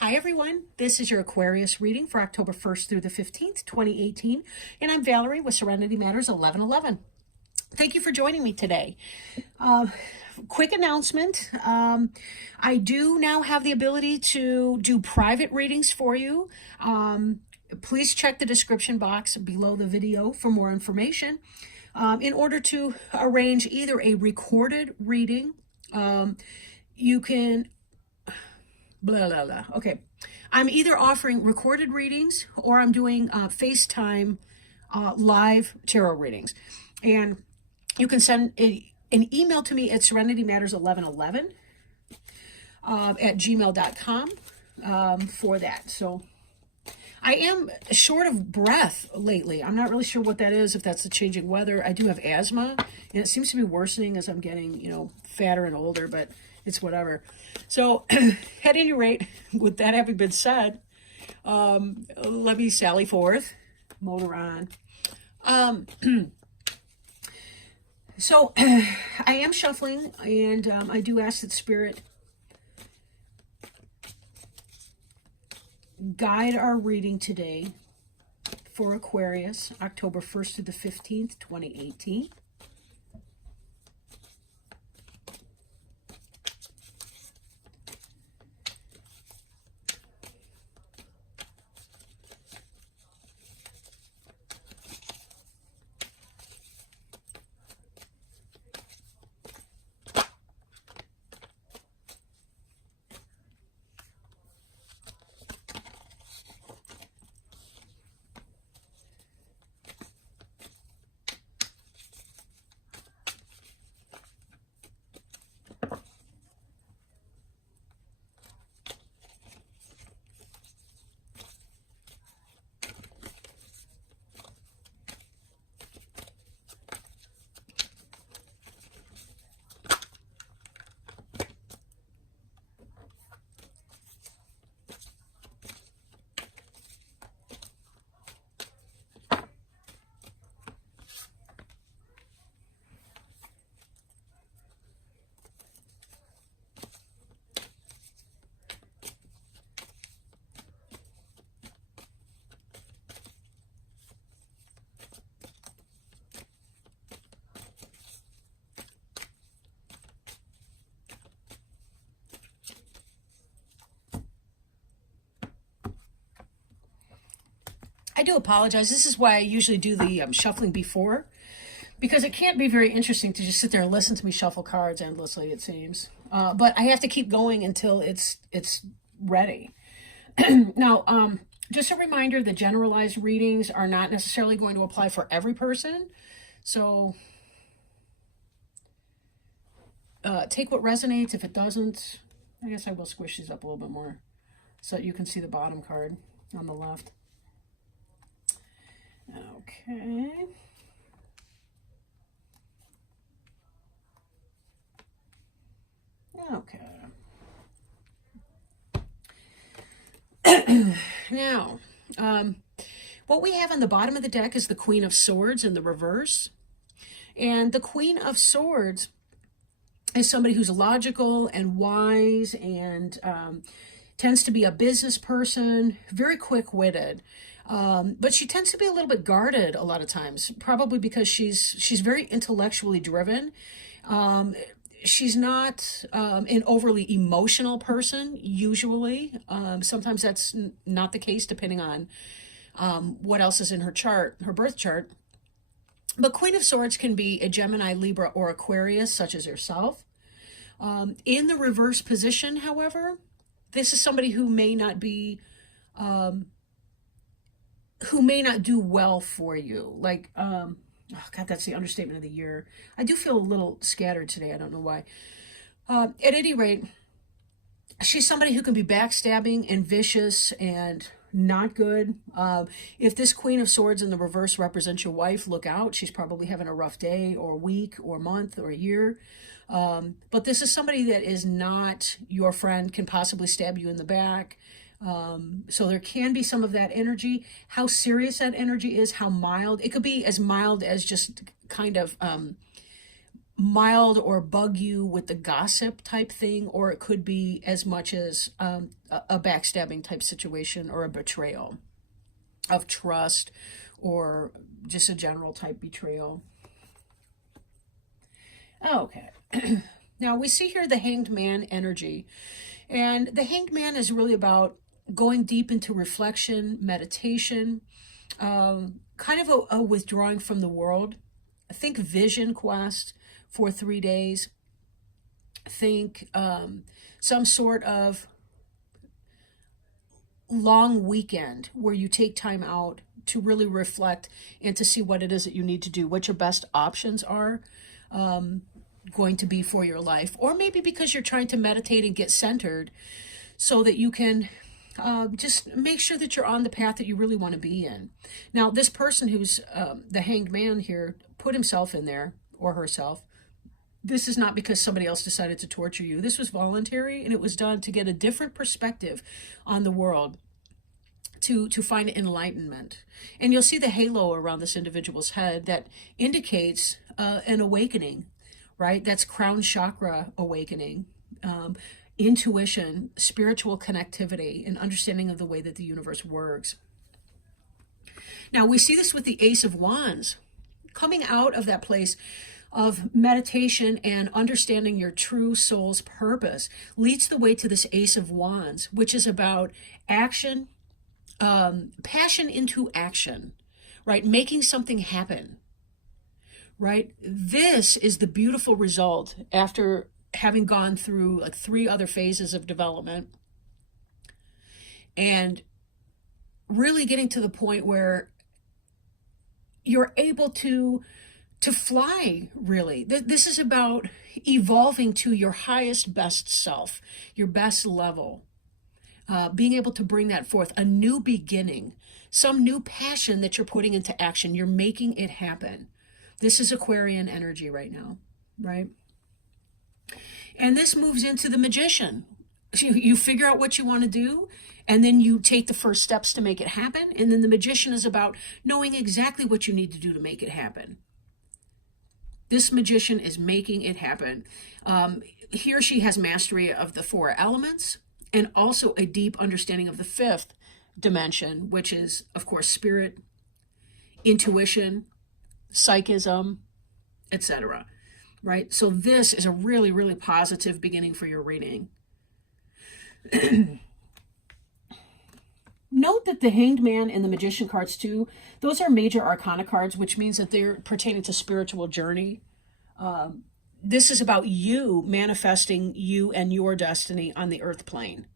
Hi everyone, this is your Aquarius reading for October 1st through the 15th, 2018, and I'm Valerie with Serenity Matters 1111. Thank you for joining me today. Quick announcement, I do now have the ability to do private readings for you. Please check the description box below the video for more information in order to arrange either a recorded reading. You can Okay, I'm either offering recorded readings or I'm doing FaceTime live tarot readings. And you can send an email to me at serenitymatters1111 at gmail.com for that. So I am short of breath lately. I'm not really sure what that is, if that's the changing weather. I do have asthma, and it seems to be worsening as I'm getting, fatter and older, but it's whatever. So at any rate, with that having been said, let me sally forth, motor on. So I am shuffling, and I do ask that Spirit guide our reading today for Aquarius, October 1st to the 15th, 2018. I do apologize. This is why I usually do the shuffling before, because it can't be very interesting to just sit there and listen to me shuffle cards endlessly, it seems. But I have to keep going until it's ready. Now, just a reminder, the generalized readings are not necessarily going to apply for every person. So take what resonates. If it doesn't, I guess I will squish these up a little bit more so that you can see the bottom card on the left. Okay. Okay. Now, what we have on the bottom of the deck is the Queen of Swords in the reverse. And the Queen of Swords is somebody who's logical and wise and tends to be a business person, very quick-witted. But she tends to be a little bit guarded a lot of times, probably because she's very intellectually driven. She's not an overly emotional person, usually. Sometimes that's not the case, depending on what else is in her chart, her birth chart. But Queen of Swords can be a Gemini, Libra, or Aquarius, such as yourself. In the reverse position, however, this is somebody who may not be... who may not do well for you. Like, oh God, that's the understatement of the year. I do feel a little scattered today. I don't know why. At any rate, she's somebody who can be backstabbing and vicious and not good. If this Queen of Swords in the reverse represents your wife, look out. She's probably having a rough day or week or month or a year. But this is somebody that is not your friend, can possibly stab you in the back. So there can be some of that energy. How serious that energy is, how mild. It could be as mild as just kind of mild or bug you with the gossip type thing, or it could be as much as a backstabbing type situation or a betrayal of trust or just a general type betrayal. Okay. Now we see here the Hanged Man energy, and the Hanged Man is really about going deep into reflection, meditation, kind of a withdrawing from the world. Think vision quest for 3 days. Think some sort of long weekend where you take time out to really reflect and to see what it is that you need to do, what your best options are going to be for your life. Or maybe because you're trying to meditate and get centered so that you can just make sure that you're on the path that you really want to be in. Now, this person who's the Hanged Man here put himself in there, or herself. This is not because somebody else decided to torture you. This was voluntary, and it was done to get a different perspective on the world, to find enlightenment. And you'll see the halo around this individual's head that indicates an awakening, right? That's crown chakra awakening, intuition, spiritual connectivity, and understanding of the way that the universe works. Now, we see this with the Ace of Wands, coming out of that place of meditation and understanding your true soul's purpose leads the way to this Ace of Wands, which is about action, passion into action, right? Making something happen, right? This is the beautiful result after having gone through like 3 other phases of development and really getting to the point where you're able to fly, really. This is about evolving to your highest, best self, your best level, being able to bring that forth, a new beginning, some new passion that you're putting into action. You're making it happen. This is Aquarian energy right now, right? And this moves into the Magician. You figure out what you want to do, and then you take the first steps to make it happen. And then the Magician is about knowing exactly what you need to do to make it happen. This Magician is making it happen. He or she has mastery of the 4 elements and also a deep understanding of the 5th dimension, which is, of course, spirit, intuition, psychism, etc. Right? So this is a really, really positive beginning for your reading. Note that the Hanged Man and the Magician cards too, those are major arcana cards, which means that they're pertaining to spiritual journey. This is about you manifesting you and your destiny on the earth plane,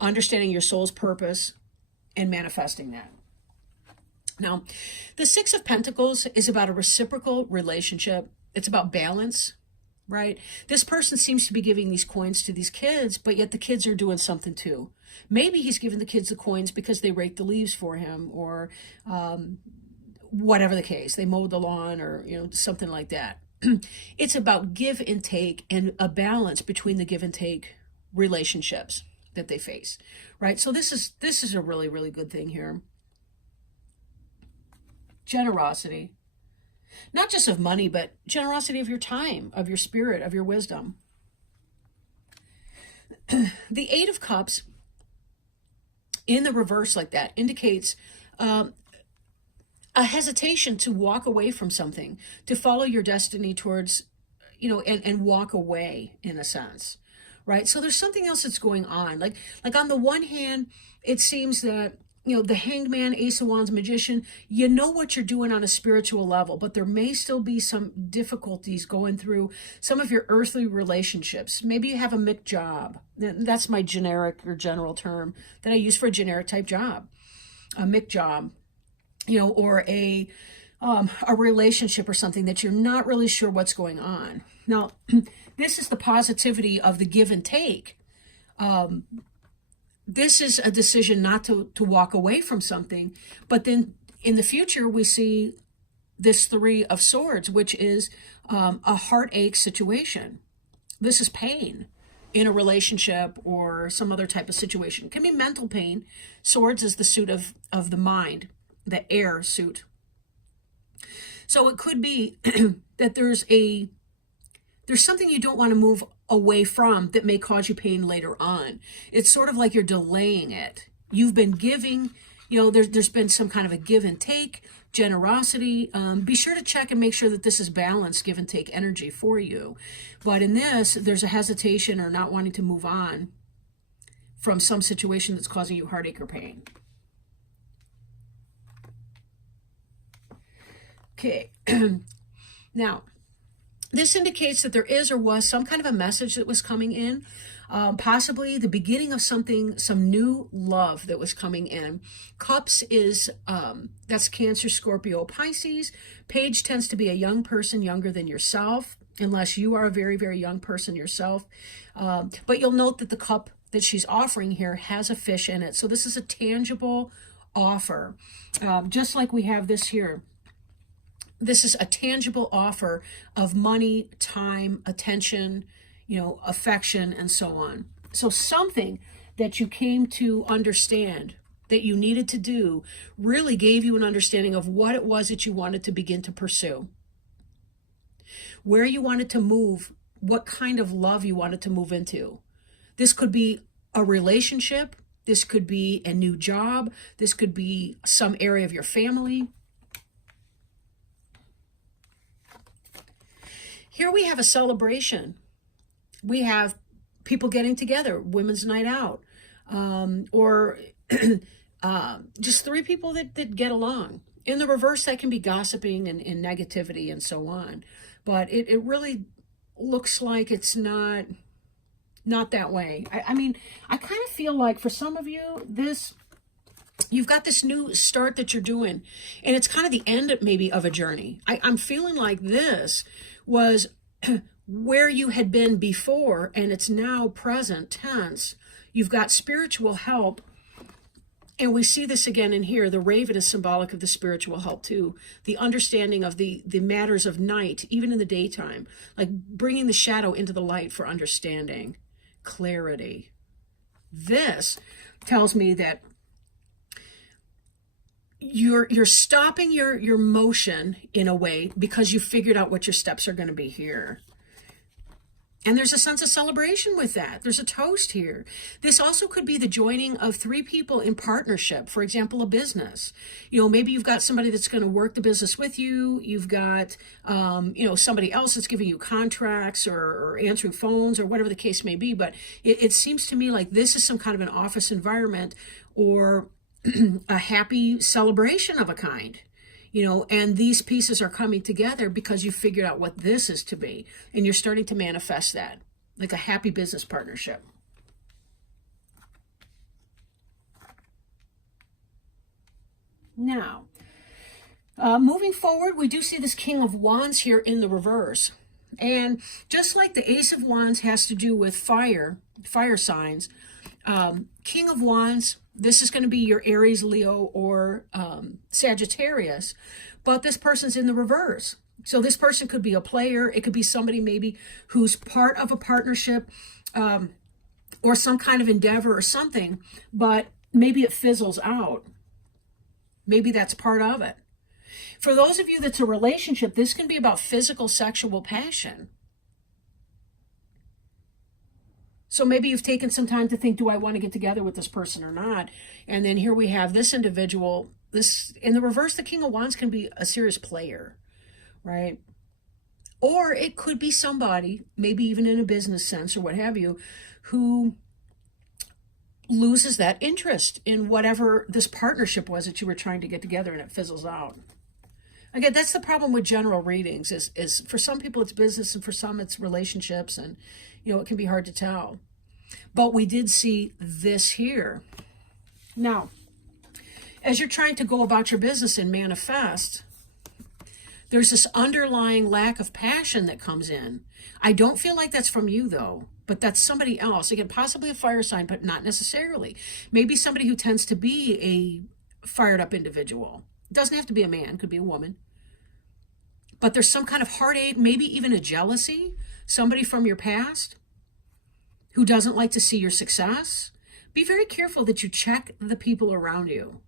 understanding your soul's purpose and manifesting that. Now, the 6 of Pentacles is about a reciprocal relationship. It's about balance, right? This person seems to be giving these coins to these kids, but yet the kids are doing something too. Maybe he's giving the kids the coins because they raked the leaves for him, or whatever the case. They mowed the lawn, or something like that. It's about give and take, and a balance between the give and take relationships that they face, right? So this is a really, really good thing here. Generosity. Not just of money, but generosity of your time, of your spirit, of your wisdom. The 8 of Cups in the reverse like that indicates a hesitation to walk away from something, to follow your destiny towards, and walk away in a sense, right? So there's something else that's going on. Like on the one hand, it seems that, the Hanged Man, Ace of Wands, Magician, you know what you're doing on a spiritual level, but there may still be some difficulties going through some of your earthly relationships. Maybe you have a mixed job. That's my generic or general term that I use for a generic type job, a mixed job, or a relationship or something that you're not really sure what's going on. Now, this is the positivity of the give and take. This is a decision not to walk away from something, but then in the future we see this 3 of Swords, which is a heartache situation. This is pain in a relationship or some other type of situation. It can be mental pain. Swords is the suit of the mind, the air suit. So it could be that there's a there's something you don't want to move away from that may cause you pain later on. It's sort of like you're delaying it. You've been giving, there's been some kind of a give and take, generosity. Be sure to check and make sure that this is balanced give and take energy for you. But in this, there's a hesitation or not wanting to move on from some situation that's causing you heartache or pain. Okay. Now, this indicates that there is or was some kind of a message that was coming in, possibly the beginning of something, some new love that was coming in. Cups is, that's Cancer, Scorpio, Pisces. Page tends to be a young person, younger than yourself, unless you are a very, very young person yourself. But you'll note that the cup that she's offering here has a fish in it. So this is a tangible offer, just like we have this here. This is a tangible offer of money, time, attention, affection, and so on. So something that you came to understand that you needed to do really gave you an understanding of what it was that you wanted to begin to pursue, where you wanted to move, what kind of love you wanted to move into. This could be a relationship. This could be a new job. This could be some area of your family. Here we have a celebration. We have people getting together, women's night out, or just three people that get along. In the reverse, that can be gossiping and negativity and so on. But it really looks like it's not that way. I mean, I kind of feel like for some of you, you've got this new start that you're doing, and it's kind of the end maybe of a journey. I'm feeling like this was where you had been before, and it's now present tense. You've got spiritual help, and we see this again in here. The raven is symbolic of the spiritual help too. The understanding of the matters of night, even in the daytime, like bringing the shadow into the light for understanding, clarity. This tells me that you're stopping your motion in a way because you figured out what your steps are going to be here. And there's a sense of celebration with that. There's a toast here. This also could be the joining of three people in partnership. For example, a business. Maybe you've got somebody that's going to work the business with you. You've got, somebody else that's giving you contracts or answering phones or whatever the case may be. But it seems to me like this is some kind of an office environment or a happy celebration of a kind, and these pieces are coming together because you figured out what this is to be, and you're starting to manifest that, like a happy business partnership. Now, moving forward, we do see this King of Wands here in the reverse. And just like the Ace of Wands has to do with fire signs, King of Wands, this is going to be your Aries, Leo, or Sagittarius, but this person's in the reverse. So this person could be a player. It could be somebody maybe who's part of a partnership or some kind of endeavor or something, but maybe it fizzles out. Maybe that's part of it. For those of you that's a relationship, this can be about physical, sexual passion. So maybe you've taken some time to think, do I want to get together with this person or not? And then here we have this individual. This, in the reverse, the King of Wands can be a serious player, right? Or it could be somebody, maybe even in a business sense or what have you, who loses that interest in whatever this partnership was that you were trying to get together, and it fizzles out. Again, that's the problem with general readings is for some people it's business and for some it's relationships, and it can be hard to tell. But we did see this here. Now, as you're trying to go about your business and manifest, there's this underlying lack of passion that comes in. I don't feel like that's from you though, but that's somebody else. Again, possibly a fire sign, but not necessarily. Maybe somebody who tends to be a fired up individual. It doesn't have to be a man, could be a woman. But there's some kind of heartache, maybe even a jealousy, somebody from your past who doesn't like to see your success. Be very careful that you check the people around you.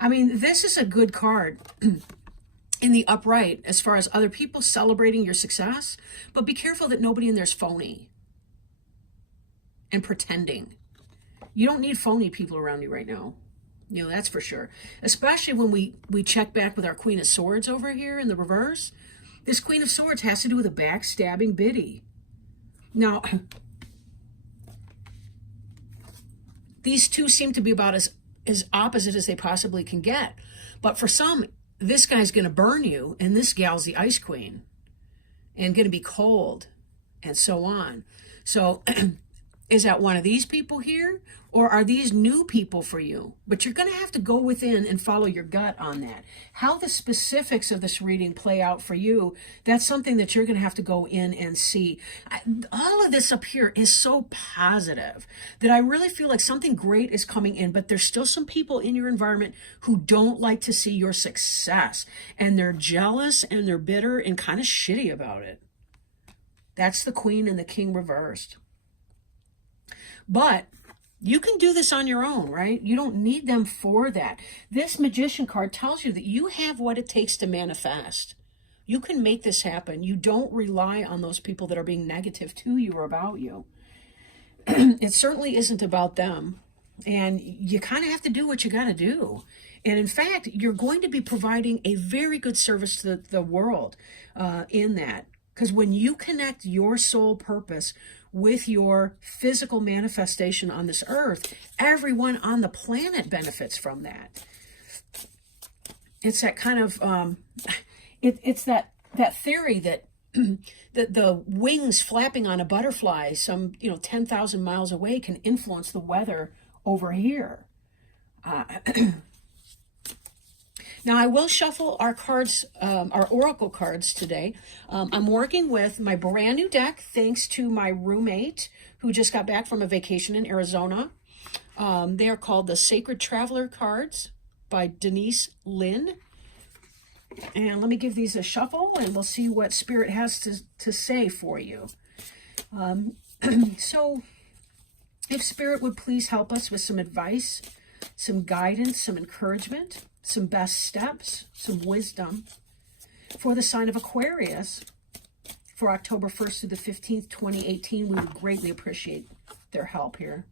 I mean, this is a good card. in the upright as far as other people celebrating your success, but be careful that nobody in there's phony and pretending. You don't need phony people around you right now. That's for sure. Especially when we check back with our Queen of Swords over here in the reverse. This Queen of Swords has to do with a backstabbing biddy. Now, these two seem to be about as opposite as they possibly can get. But for some, this guy's going to burn you, and this gal's the Ice Queen, and going to be cold, and so on. So is that one of these people here, or are these new people for you? But you're going to have to go within and follow your gut on that. How the specifics of this reading play out for you, that's something that you're going to have to go in and see. All of this up here is so positive that I really feel like something great is coming in, but there's still some people in your environment who don't like to see your success, and they're jealous and they're bitter and kind of shitty about it. That's the Queen and the King reversed. But you can do this on your own, right? You don't need them for that. This Magician card tells you that you have what it takes to manifest. You can make this happen. You don't rely on those people that are being negative to you or about you. It certainly isn't about them. And you kind of have to do what you got to do. And in fact, you're going to be providing a very good service to the world in that. Because when you connect your soul purpose with your physical manifestation on this earth, everyone on the planet benefits from that. It's that kind of, it's that theory that the wings flapping on a butterfly some 10,000 miles away can influence the weather over here. Now, I will shuffle our cards, our oracle cards today. I'm working with my brand new deck, thanks to my roommate who just got back from a vacation in Arizona. They are called the Sacred Traveler cards by Denise Lynn. And let me give these a shuffle, and we'll see what Spirit has to say for you. So, if Spirit would please help us with some advice, some guidance, some encouragement, some best steps, some wisdom for the sign of Aquarius for October 1st through the 15th, 2018. We would greatly appreciate their help here.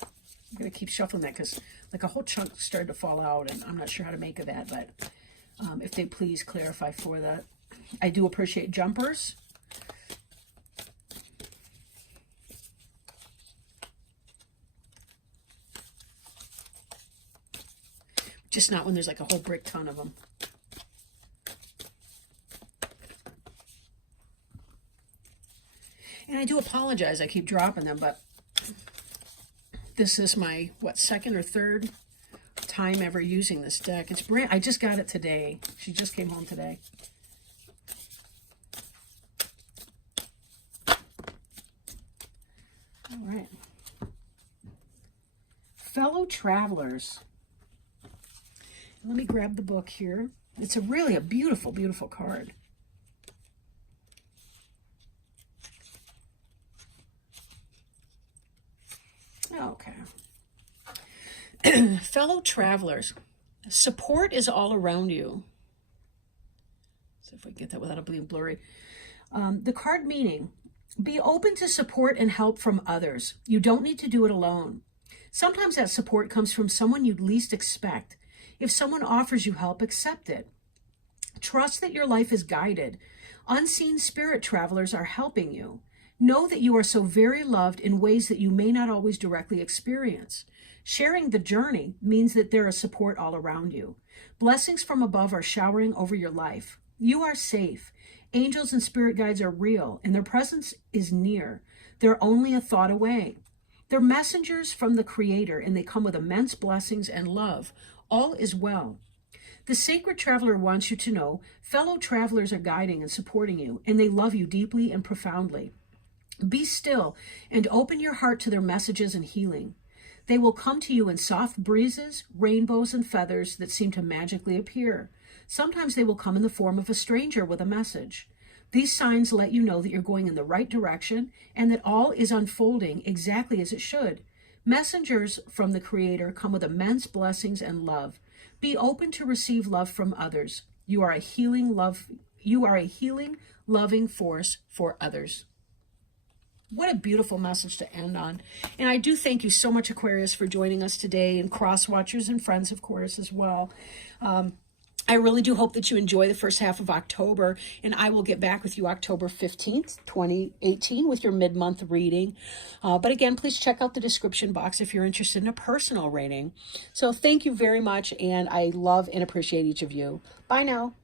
I'm going to keep shuffling that because like a whole chunk started to fall out, and I'm not sure how to make of that, but if they please clarify for that. I do appreciate jumpers. Just not when there's like a whole brick ton of them. And I do apologize, I keep dropping them, but this is my, second or third time ever using this deck. It's brand, I just got it today. She just came home today. All right. Fellow travelers. Let me grab the book here. It's really a beautiful, beautiful card. Okay. Fellow travelers, support is all around you. See if we can get that without it being blurry. The card meaning, be open to support and help from others. You don't need to do it alone. Sometimes that support comes from someone you'd least expect. If someone offers you help, accept it. Trust that your life is guided. Unseen spirit travelers are helping you. Know that you are so very loved in ways that you may not always directly experience. Sharing the journey means that there is support all around you. Blessings from above are showering over your life. You are safe. Angels and spirit guides are real, and their presence is near. They're only a thought away. They're messengers from the Creator, and they come with immense blessings and love. All is well. The Sacred Traveler wants you to know fellow travelers are guiding and supporting you, and they love you deeply and profoundly. Be still and open your heart to their messages and healing. They will come to you in soft breezes, rainbows, and feathers that seem to magically appear. Sometimes they will come in the form of a stranger with a message. These signs let you know that you're going in the right direction and that all is unfolding exactly as it should. Messengers from the Creator come with immense blessings and love. Be open to receive love from others. You are a healing, loving force for others. What a beautiful message to end on. And I do thank you so much, Aquarius, for joining us today, and cross watchers and friends, of course, as well. I really do hope that you enjoy the first half of October, and I will get back with you October 15th, 2018 with your mid-month reading. But again, please check out the description box if you're interested in a personal reading. So thank you very much, and I love and appreciate each of you. Bye now.